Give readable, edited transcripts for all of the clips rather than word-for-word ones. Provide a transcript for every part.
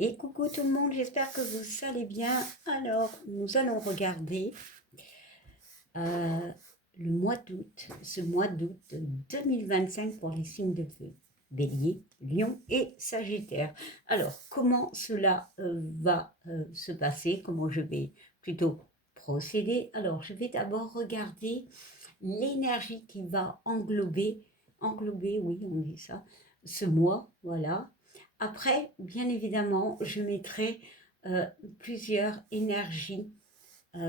Et coucou tout le monde, j'espère que vous allez bien. Alors, nous allons regarder euh, le mois d'août, ce mois d'août 2025 pour les signes de feu, Bélier, Lion et Sagittaire. Alors, comment cela va se passer? Comment je vais plutôt procéder? Alors, je vais d'abord regarder l'énergie qui va englober, oui, on dit ça, ce mois, voilà. Après, bien évidemment, je mettrai plusieurs énergies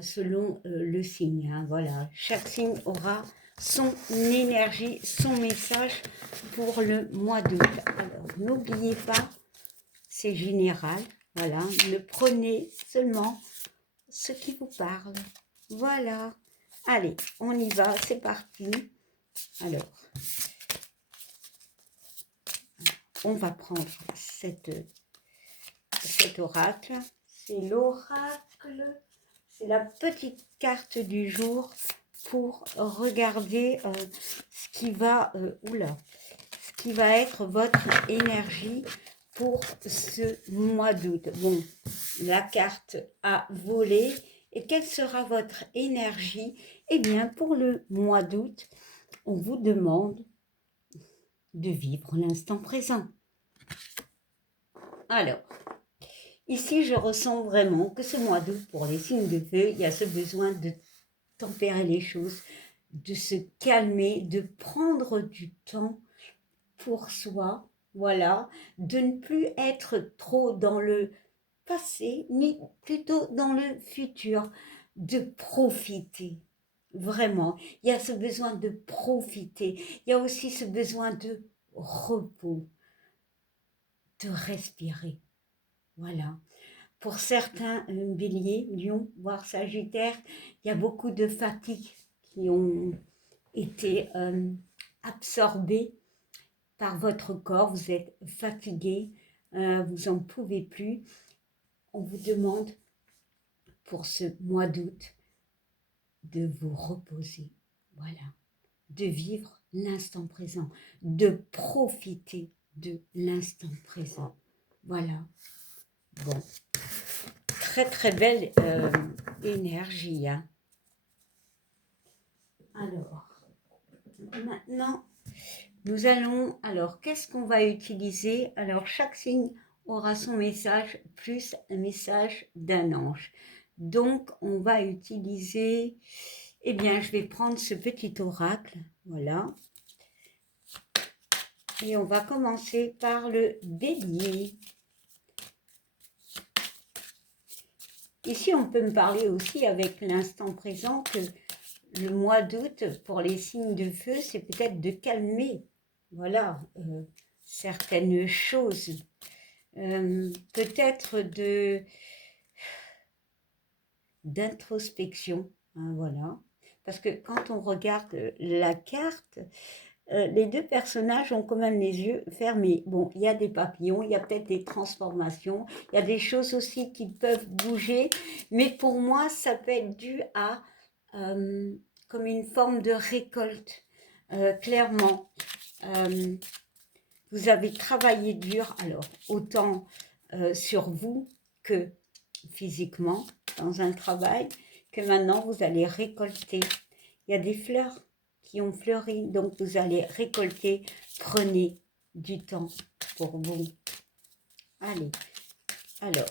selon le signe, hein, voilà. Chaque signe aura son énergie, son message pour le mois d'août. Alors, n'oubliez pas, c'est général, voilà. Ne prenez seulement ce qui vous parle. Voilà. Allez, on y va, c'est parti. Alors, on va prendre cet oracle. C'est l'oracle, c'est la petite carte du jour pour regarder ce qui va, ce qui va être votre énergie pour ce mois d'août. Bon, la carte a volé. Et quelle sera votre énergie? Eh bien, pour le mois d'août, on vous demande de vivre l'instant présent. Alors, ici, je ressens vraiment que ce mois d'août, pour les signes de feu, il y a ce besoin de tempérer les choses, de se calmer, de prendre du temps pour soi, voilà, de ne plus être trop dans le passé, ni plutôt dans le futur, de profiter. Vraiment, il y a ce besoin de profiter. Il y a aussi ce besoin de repos, de respirer. Voilà. Pour certains béliers, lions, voire sagittaires, il y a beaucoup de fatigue qui ont été absorbées par votre corps. Vous êtes fatigué, vous n'en pouvez plus. On vous demande pour ce mois d'août de vous reposer, voilà, de vivre l'instant présent, de profiter de l'instant présent. Voilà. Bon, très très belle énergie. Hein. Alors, maintenant, nous allons, alors, qu'est-ce qu'on va utiliser? Alors, chaque signe aura son message, plus un message d'un ange. Donc, on va utiliser, eh bien, je vais prendre ce petit oracle, voilà. Et on va commencer par le bélier. Ici, on peut me parler aussi avec l'instant présent que le mois d'août, pour les signes de feu, c'est peut-être de calmer, voilà, certaines choses. Peut-être d'introspection, hein, voilà. Parce que quand on regarde la carte, les deux personnages ont quand même les yeux fermés. Bon, il y a des papillons, il y a peut-être des transformations, il y a des choses aussi qui peuvent bouger, mais pour moi, ça peut être dû à comme une forme de récolte, clairement. Vous avez travaillé dur, alors autant sur vous que physiquement dans un travail, que maintenant vous allez récolter. Il y a des fleurs qui ont fleuri, donc vous allez récolter. Prenez du temps pour vous. Allez, alors,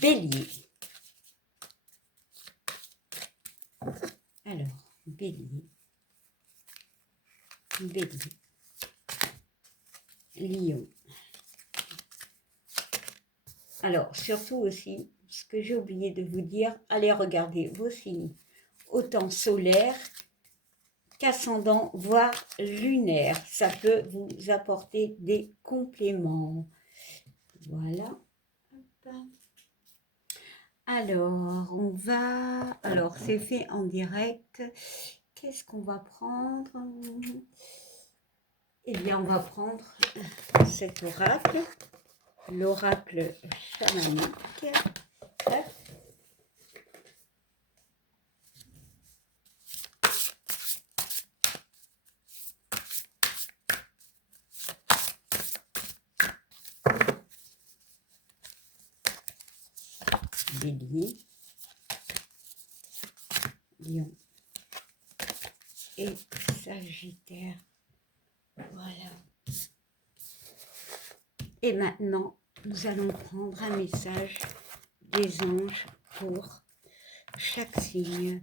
bélier. Alors, bélier. Bélier. Lion. Alors, surtout aussi, ce que j'ai oublié de vous dire, allez regarder vos signes, autant solaire qu'ascendant, voire lunaire. Ça peut vous apporter des compléments. Voilà. Alors, on va... Alors, c'est fait en direct. Qu'est-ce qu'on va prendre? Eh bien, on va prendre cet oracle, l'oracle chamanique. Hop. Bélier, Lion et Sagittaire. Voilà. Et maintenant, nous allons prendre un message des anges pour chaque signe.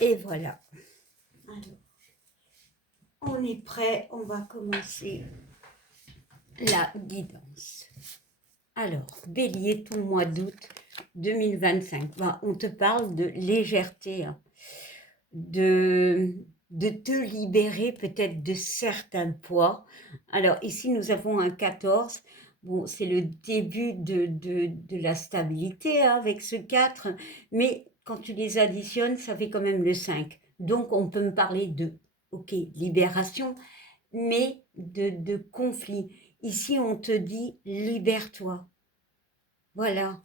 Et voilà. Alors, on est prêt, on va commencer la guidance. Alors, Bélier, ton mois d'août 2025. Ben, on te parle de légèreté, hein, de te libérer peut-être de certains poids. Alors, ici, nous avons un 14. Bon, c'est le début de la stabilité, hein, avec ce 4, mais quand tu les additionnes, ça fait quand même le 5. Donc, on peut me parler de, ok, libération, mais de conflit. Ici, on te dit, libère-toi. Voilà.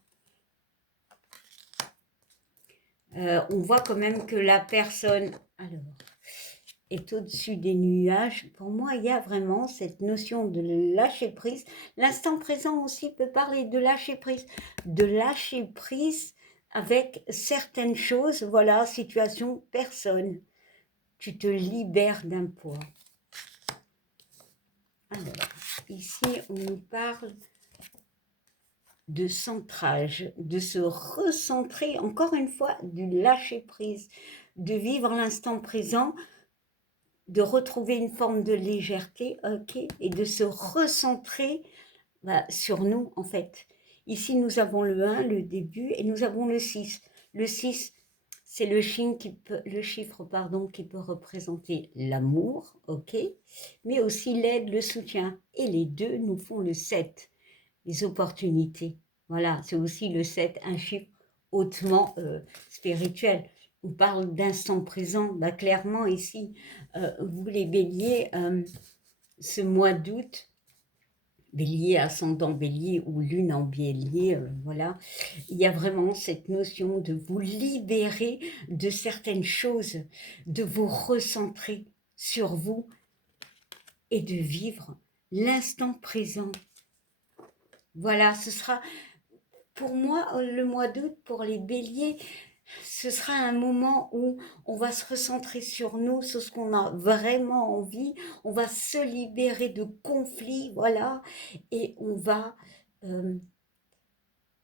On voit quand même que la personne, alors, est au-dessus des nuages. Pour moi, il y a vraiment cette notion de lâcher prise. L'instant présent aussi peut parler de lâcher prise. De lâcher prise avec certaines choses, voilà, situation, personne. Tu te libères d'un poids. Alors, ici, on nous parle de centrage, de se recentrer, encore une fois, du lâcher prise, de vivre l'instant présent, de retrouver une forme de légèreté, ok, et de se recentrer sur nous, en fait. Ici, nous avons le 1, le début, et nous avons le 6. Le 6, c'est le chiffre qui peut représenter l'amour, ok, mais aussi l'aide, le soutien. Et les deux nous font le 7. Les opportunités. Voilà, c'est aussi le 7, un chiffre hautement spirituel. On parle d'instant présent. Bah, clairement, ici, vous les béliers, ce mois d'août, bélier, ascendant bélier ou lune en bélier, voilà, il y a vraiment cette notion de vous libérer de certaines choses, de vous recentrer sur vous et de vivre l'instant présent. Voilà, ce sera, pour moi, le mois d'août, pour les béliers, ce sera un moment où on va se recentrer sur nous, sur ce qu'on a vraiment envie, on va se libérer de conflits, voilà, et on va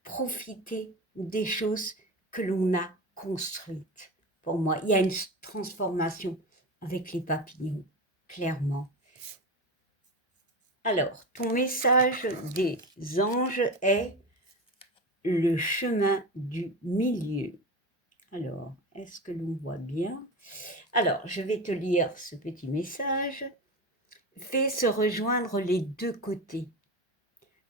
profiter des choses que l'on a construites. Pour moi, il y a une transformation avec les papillons, clairement. Alors, ton message des anges est le chemin du milieu. Alors, est-ce que l'on voit bien? Alors, je vais te lire ce petit message. Fais se rejoindre les deux côtés.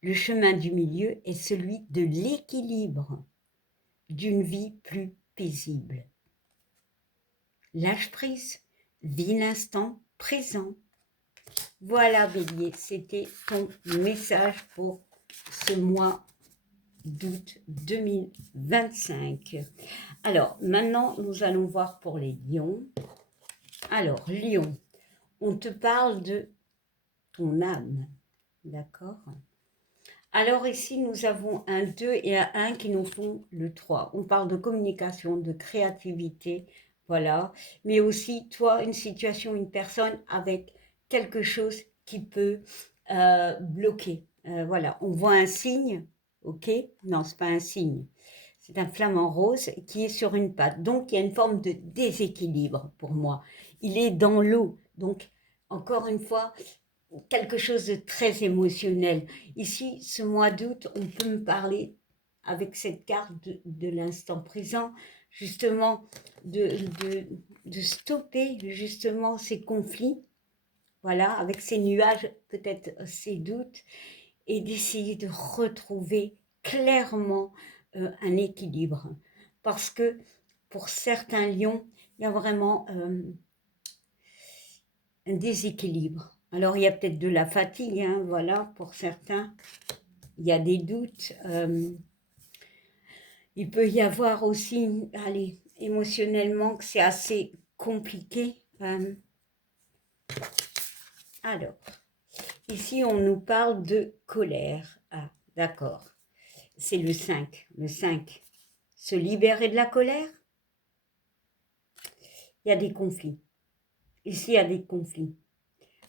Le chemin du milieu est celui de l'équilibre, d'une vie plus paisible. Lâche prise, vis l'instant présent. Voilà, Bélier, c'était ton message pour ce mois d'août 2025. Alors, maintenant, nous allons voir pour les lions. Alors, lion, on te parle de ton âme, d'accord? Alors ici, nous avons un 2 et un 1 qui nous font le 3. On parle de communication, de créativité, voilà. Mais aussi, toi, une situation, une personne avec quelque chose qui peut bloquer. Voilà, on voit un signe, ok? Non, c'est pas un signe. C'est un flamant rose qui est sur une patte. Donc, il y a une forme de déséquilibre pour moi. Il est dans l'eau. Donc, encore une fois, quelque chose de très émotionnel. Ici, ce mois d'août, on peut me parler avec cette carte de l'instant présent, justement, de stopper justement ces conflits, voilà, avec ces nuages, peut-être ces doutes, et d'essayer de retrouver clairement un équilibre. Parce que pour certains lions, il y a vraiment un déséquilibre. Alors, il y a peut-être de la fatigue, hein, voilà, pour certains. Il y a des doutes. Il peut y avoir aussi, allez, émotionnellement, que c'est assez compliqué. Alors, ici, on nous parle de colère. Ah, d'accord. C'est le 5. Le 5. Se libérer de la colère. Il y a des conflits. Ici, il y a des conflits.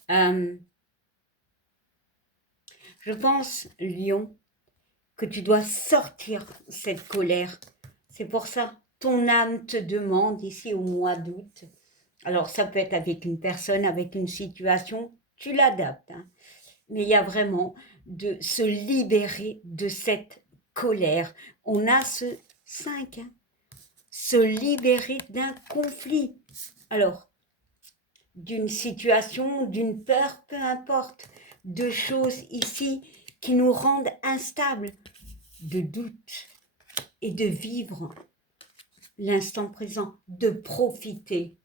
Je pense, Lion, que tu dois sortir cette colère. C'est pour ça, ton âme te demande ici au mois d'août. Alors, ça peut être avec une personne, avec une situation, tu l'adaptes. Hein. Mais il y a vraiment de se libérer de cette colère. On a ce 5, hein, se libérer d'un conflit. Alors, d'une situation, d'une peur, peu importe, de choses ici qui nous rendent instables, de doute et de vivre l'instant présent, de profiter.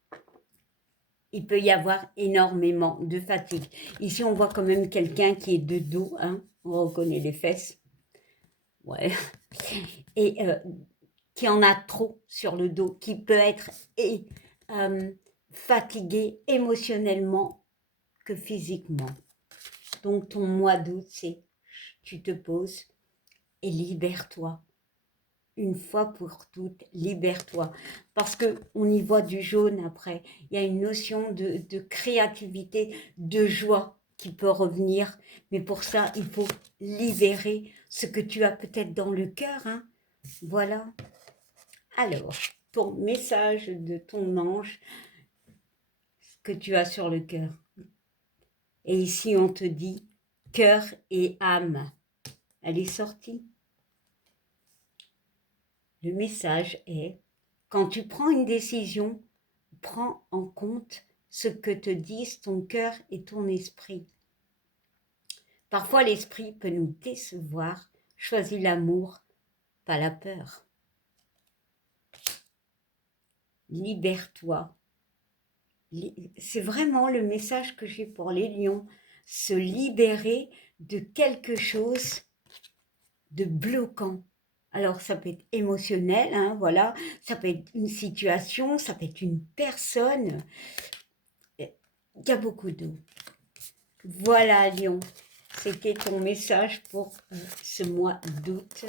Il peut y avoir énormément de fatigue. Ici, on voit quand même quelqu'un qui est de dos, hein, on reconnaît les fesses, ouais, et qui en a trop sur le dos, qui peut être fatigué émotionnellement que physiquement. Donc ton mois d'août, c'est tu te poses et libère-toi. Une fois pour toutes, libère-toi. Parce qu'on y voit du jaune après. Il y a une notion de créativité, de joie qui peut revenir. Mais pour ça, il faut libérer ce que tu as peut-être dans le cœur. Hein. Voilà. Alors, ton message de ton ange que tu as sur le cœur. Et ici, on te dit cœur et âme. Elle est sortie. Le message est, quand tu prends une décision, prends en compte ce que te disent ton cœur et ton esprit. Parfois, l'esprit peut nous décevoir. Choisis l'amour, pas la peur. Libère-toi. C'est vraiment le message que j'ai pour les lions. Se libérer de quelque chose de bloquant. Alors, ça peut être émotionnel, hein, voilà. Ça peut être une situation, ça peut être une personne. Il y a beaucoup d'eau. Voilà, Lion. C'était ton message pour ce mois d'août.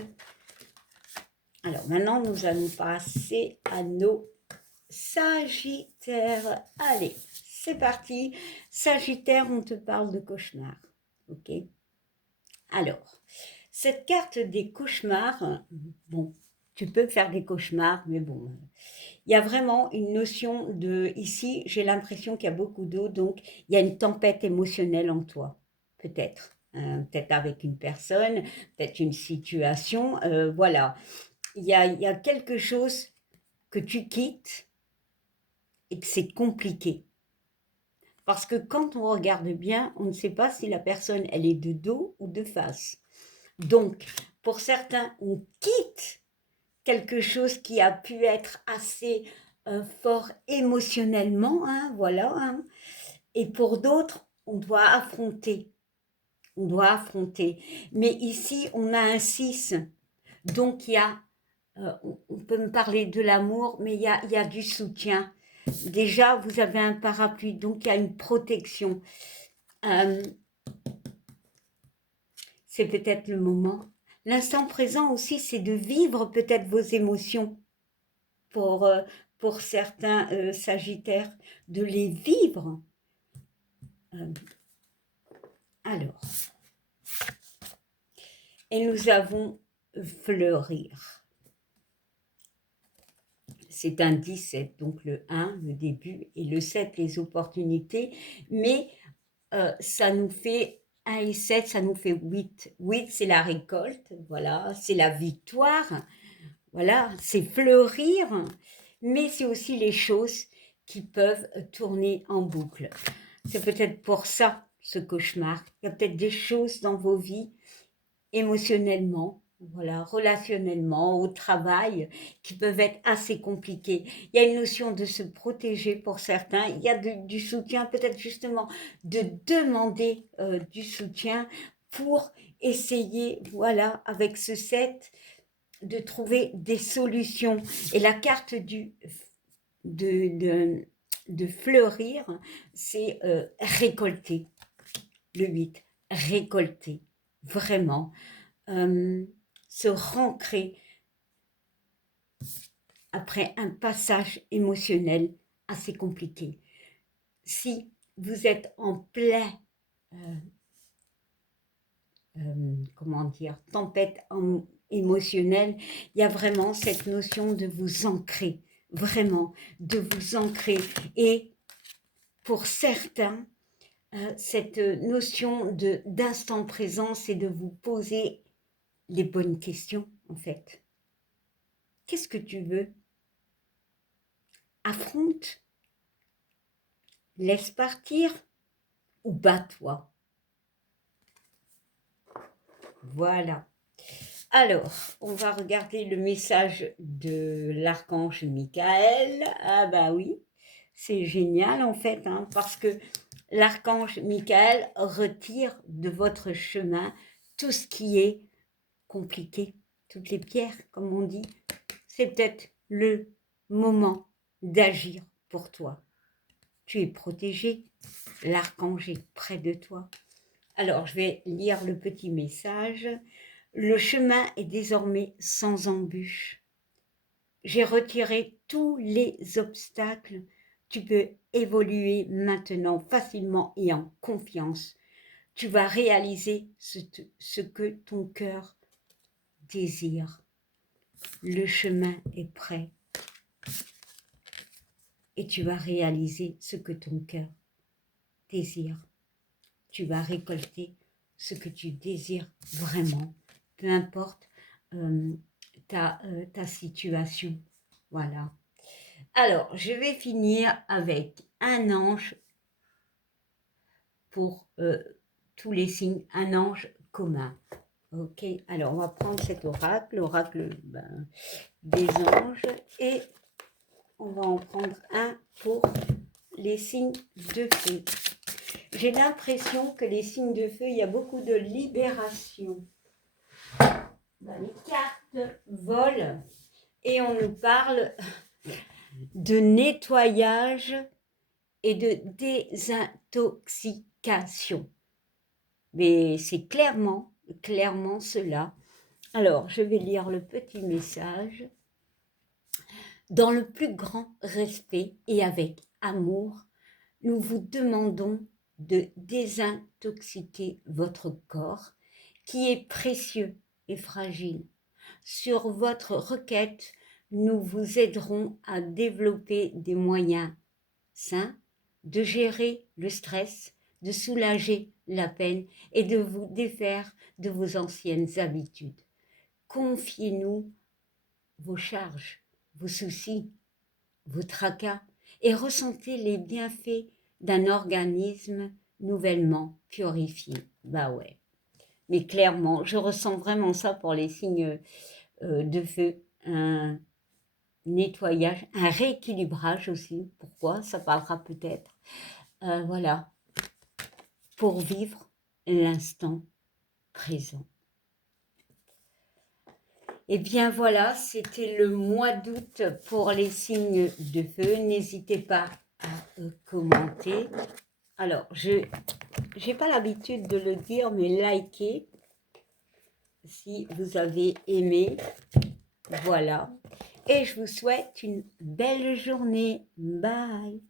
Alors, maintenant, nous allons passer à nos Sagittaires. Allez, c'est parti. Sagittaire, on te parle de cauchemar. Ok? Alors, cette carte des cauchemars, bon, tu peux faire des cauchemars, mais bon, il y a vraiment une notion de, ici, j'ai l'impression qu'il y a beaucoup d'eau, donc il y a une tempête émotionnelle en toi, peut-être. Peut-être avec une personne, peut-être une situation, voilà. Il y a quelque chose que tu quittes et que c'est compliqué. Parce que quand on regarde bien, on ne sait pas si la personne, elle est de dos ou de face. Donc, pour certains, on quitte quelque chose qui a pu être assez fort émotionnellement, hein, voilà. Hein. Et pour d'autres, on doit affronter. On doit affronter. Mais ici, on a un 6. Donc, il y a, on peut me parler de l'amour, mais il y a du soutien. Déjà, vous avez un parapluie, donc il y a une protection. Euh, c'est peut-être le moment. L'instant présent aussi, c'est de vivre peut-être vos émotions pour, euh, pour certains sagittaires, de les vivre. Euh, alors, et nous avons fleurir. C'est un 17, donc le 1, le début, et le 7, les opportunités, mais ça nous fait 1 et 7, ça nous fait 8. 8, c'est la récolte, voilà, c'est la victoire, voilà, c'est fleurir, mais c'est aussi les choses qui peuvent tourner en boucle. C'est peut-être pour ça, ce cauchemar. Il y a peut-être des choses dans vos vies, émotionnellement, voilà, relationnellement, au travail, qui peuvent être assez compliqués. Il y a une notion de se protéger pour certains, il y a du soutien, peut-être justement de demander du soutien pour essayer, voilà, avec ce 7, de trouver des solutions. Et la carte de, de, de fleurir, c'est récolter. Le 8, récolter, vraiment. Euh, Se rancrer après un passage émotionnel assez compliqué. Si vous êtes en plein, euh, comment dire, tempête émotionnelle, il y a vraiment cette notion de vous ancrer, vraiment, de vous ancrer. Et pour certains, cette notion d'instant présent, c'est de vous poser les bonnes questions, en fait. Qu'est-ce que tu veux? Affronte, laisse partir ou bats-toi. Voilà. Alors, on va regarder le message de l'archange Michael. Ah bah oui, c'est génial en fait, hein, parce que l'archange Michael retire de votre chemin tout ce qui est compliqué, toutes les pierres, comme on dit. C'est peut-être le moment d'agir pour toi. Tu es protégé, l'archange est près de toi. Alors, je vais lire le petit message. Le chemin est désormais sans embûche. J'ai retiré tous les obstacles. Tu peux évoluer maintenant facilement et en confiance. Tu vas réaliser ce que ton cœur désire. Le chemin est prêt. Et tu vas réaliser ce que ton cœur désire. Tu vas récolter ce que tu désires vraiment, peu importe ta situation. Voilà. Alors, je vais finir avec un ange pour tous les signes, un ange commun. Ok, alors on va prendre cet oracle, l'oracle des anges, et on va en prendre un pour les signes de feu. J'ai l'impression que les signes de feu, il y a beaucoup de libération. Les cartes volent et on nous parle de nettoyage et de désintoxication. Mais c'est clairement cela. Alors, je vais lire le petit message. Dans le plus grand respect et avec amour, nous vous demandons de désintoxiquer votre corps qui est précieux et fragile. Sur votre requête, nous vous aiderons à développer des moyens sains de gérer le stress, de soulager la peine et de vous défaire de vos anciennes habitudes. Confiez-nous vos charges, vos soucis, vos tracas et ressentez les bienfaits d'un organisme nouvellement purifié. Bah ouais. Mais clairement, je ressens vraiment ça pour les signes de feu. Un nettoyage, un rééquilibrage aussi. Pourquoi? Ça parlera peut-être. Voilà. Pour vivre l'instant présent. Et bien voilà, c'était le mois d'août pour les signes de feu. N'hésitez pas à commenter. Alors, je n'ai pas l'habitude de le dire, mais likez si vous avez aimé. Voilà. Et je vous souhaite une belle journée. Bye.